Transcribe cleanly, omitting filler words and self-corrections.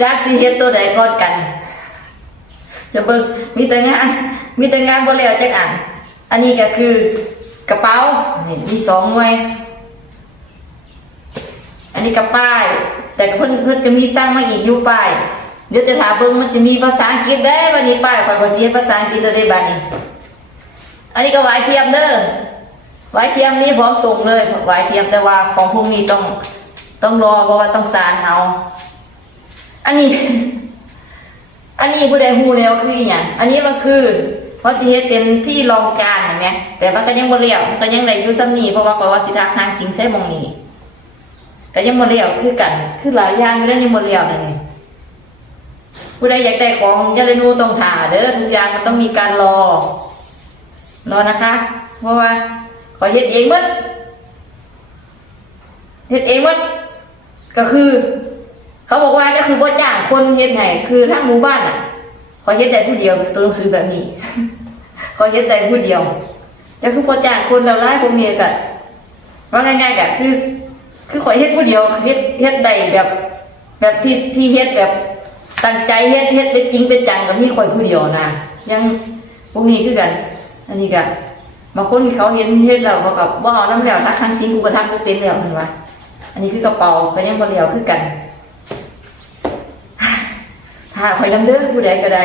จากสิเฮ็ดตัวใดก่อนกันจะเบิ่งมีแต่งานบ่แล้วจักอันอันนี้ก็คือกระเป๋านี่มี2หน่วยอันนี้ก็ป้ายแต่เพิ่นก็มีสร้างมาอีกอยู่ป้ายเดี๋ยวจะถามเบิ่งมันจะมีภาษาอังกฤษได้วันนี้ป้ายข่อยก็สิเฮ็ดภาษาอังกฤษได้บัดนี้อันนี้ก็หวายเทียมเด้อหวายเทียมนี่พร้อมส่งเลยหวายเทียมแต่ว่าของพวกนี้ต้องรอเพราะว่าต้องสานเอาอันนี้ผู้ใดฮู้แล้วคือหยังอันนี้มันคือเพราะสิเฮ็ดเป็นที่รองการเห็นไหมแต่ว่าก็ยังบ่เลี้ยวมันก็ยังได้อยู่ซ้ำนี้เพราะว่าข่อยว่าสิทักทางสิงใส่หม่องนี้ก็ยังบ่เลี้ยวคือกันคือหลายอย่างอยู่แล้วยังบ่เลี้ยวนั่นไงผู้ใดอยากได้ของยาเรนูต้องท่าเด้อทุกอย่างมันต้องมีการรอนะคะเพราะว่าข่อยเฮ็ดเองหมดก็คือเขาบอกว่าก็คือบ่จ้างคนเฮ็ดให้คือทั้งหมู่บ้านอ่ะขอเฮ็ดได้ผู้เดียวตัวหนังสือแบบนี้ขอเฮ็ดได้ผู้เดียวแต่คือบ่จ้างคนแล้วหลายพวกนี้ก็ว่าง่ายๆก็คือขอเฮ็ดผู้เดียวเฮ็ดได้แบบที่เฮ็ดแบบตั้งใจเฮ็ดเป็นจริงเป็นจังก็มีข่อยผู้เดียวนะยังพวกนี้คือกันอันนี้ก็บางคนเขาเฮ็ดแล้วเขาก็บ่เอานำแล้วทักครั้งสิกูก็ทักบ่เป็นแล้วเห็นว่าอันนี้คือกระเป๋าก็ยังบ่เลี้ยวคือกันถ้าข่อยนำเด้อผู้ใดก็ได้